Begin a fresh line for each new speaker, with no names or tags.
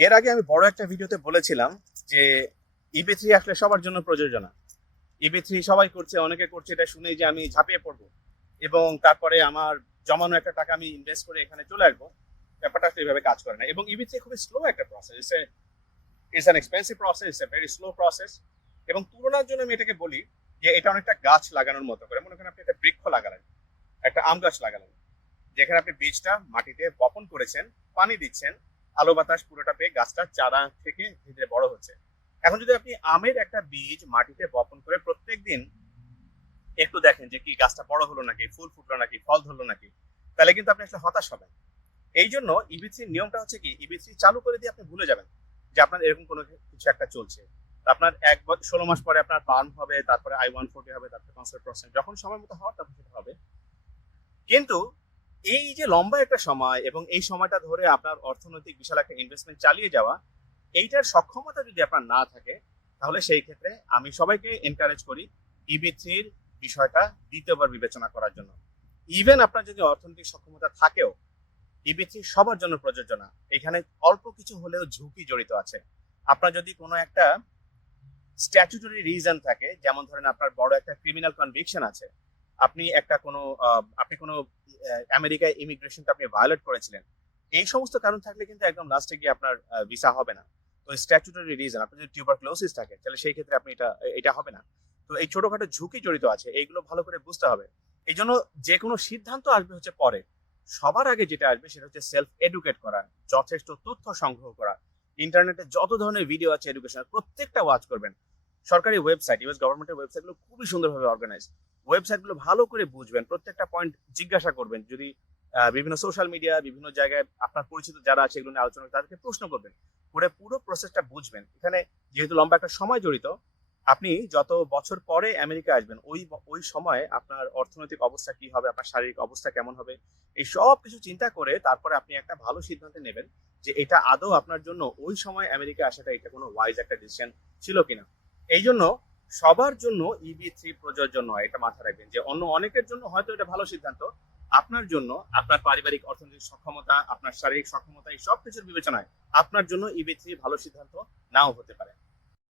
এর আগে আমি বড় একটা ভিডিওতে বলেছিলাম যে ইবি থ্রি আসলে সবার জন্য প্রযোজনা। ইবি থ্রি সবাই করছে, অনেকে করছে, এটা শুনেই যে আমি ঝাঁপিয়ে পড়ব। এবং তারপরে আমার জমানো একটা টাকা আমি ইনভেস্ট করে এখানে চলে আসব। ব্যাপারটা আসলে এইভাবে কাজ করে না। এবং ইবি থ্রি খুবই স্লো একটা process it's it's an expensive process it's very slow process এবং তুলনার জন্য আমি এটাকে বলি যে এটা অনেকটা গাছ লাগানোর মতো করে। মনে করেন আপনি একটা বৃক্ষ লাগালেন, একটা আম গাছ লাগালেন। যেখানে আপনি বীজটা মাটিতে বপন করেছেন, পানি দিচ্ছেন আলো বাতাস পুরোটা পেয়ে গাছটা চারা থেকে ধীরে ধীরে বড় হচ্ছে। এখন যদি আপনি আমের একটা বীজ মাটিতে বপন করে প্রত্যেক দিন একটু দেখেন যে কি গাছটা বড় হলো নাকি, ফুল ফুটলো নাকি, ফল ধরলো নাকি, তাহলে কিন্তু আপনি আসলে হতাশ হবেন। এই জন্য ইবিসির নিয়মটা হচ্ছে কি ইবিসি চালু করে দিয়ে আপনি ভুলে যাবেন যে আপনার এরকম কোনো কিছু একটা চলছে। আপনার এক বছর ষোলো মাস পরে আপনার পান হবে, তারপরে আই ওয়ান ফোর্টি হবে, তারপরে কনসার্ট পার্সেন্ট যখন সময় মতো হওয়ার তখন সেটা হবে। কিন্তু এই যে লম্বা একটা সময় এবং এই সময়টা ধরে আপনার অর্থনৈতিক বিশাল একটা ইনভেস্টমেন্ট চালিয়ে যাওয়া, এইটার সক্ষমতা যদি আপনার না থাকে, তাহলে সেই ক্ষেত্রে আমি সবাইকে এনকারেজ করি ইবি থ্রির বিষয়টা দ্বিতীয়বার বিবেচনা করার জন্য। ইভেন আপনার যদি অর্থনৈতিক সক্ষমতা থাকেও ইবি থ্রি সবার জন্য প্রযোজ্য না। এখানে অল্প কিছু হলেও ঝুঁকি জড়িত আছে। আপনার যদি কোনো একটা স্ট্যাচুটরি রিজন থাকে, যেমন ধরেন আপনার বড় একটা ক্রিমিনাল কনভিকশন আছে আপনি একটা কোনো আপনি কোনো আমেরিকায় ইমিগ্রেশনটা আপনি ভায়োলেট করেছিলেন, এই সমস্ত কারণ থাকলে কিন্তু একদম লাস্টে গিয়ে আপনার ভিসা হবে না। তো স্ট্যাচুটরি রিজন আপনার যদি টিউবারক্লোসিস থাকে, তাহলে সেই ক্ষেত্রে আপনি এটা এটা হবে না। তো এই ছোটখাটো ঝুঁকি জড়িত আছে, এইগুলো ভালো করে বুঝতে হবে। এই জন্য যে কোনো সিদ্ধান্ত আসবে হচ্ছে পরে। সবার আগে যেটা আসবে সেটা হচ্ছে সেলফ এডুকেট করা, যথেষ্ট তথ্য সংগ্রহ করা। ইন্টারনেটে যত ধরনের ভিডিও আছে এডুকেশন প্রত্যেকটা ওয়াচ করবেন। সরকারি ওয়েবসাইট ইউএস গভর্নমেন্টের ওয়েবসাইটগুলো খুবই সুন্দরভাবে অর্গানাইজ ওয়েবসাইটগুলো ভালো করে বুঝবেন, প্রত্যেকটা পয়েন্ট জিজ্ঞাসা করবেন। যদি বিভিন্ন সোশ্যাল মিডিয়া বিভিন্ন জায়গায় আপনার পরিচিত যারা আছে এগুলো নিয়ে আলোচনা তাদেরকে প্রশ্ন করবেন। করে পুরো প্রসেসটা বুঝবেন। এখানে যেহেতু লম্বা একটা সময় জড়িত, আপনি যত বছর পরে আমেরিকা আসবেন, ওই ওই সময়ে আপনার অর্থনৈতিক অবস্থা কি হবে, আপনার শারীরিক অবস্থা কেমন হবে, এই সব কিছু চিন্তা করে তারপরে আপনি একটা ভালো সিদ্ধান্ত নেবেন যে এটা আদৌ আপনার জন্য ওই সময় আমেরিকা আসাটা এটা কোনো ওয়াইজ একটা ডিসিশন ছিল কিনা। এই জন্য সবার জন্য ইবি থ্রি প্রযোজ্য নয়, এটা মাথায় রাখবেন যে অন্য অনেকের জন্য হয়তো এটা ভালো সিদ্ধান্ত। আপনার জন্য আপনার পারিবারিক অর্থনৈতিক সক্ষমতা, আপনার শারীরিক সক্ষমতা, এই সব কিছুর বিবেচনায় আপনার জন্য ইবি থ্রি ভালো সিদ্ধান্ত নাও হতে পারে।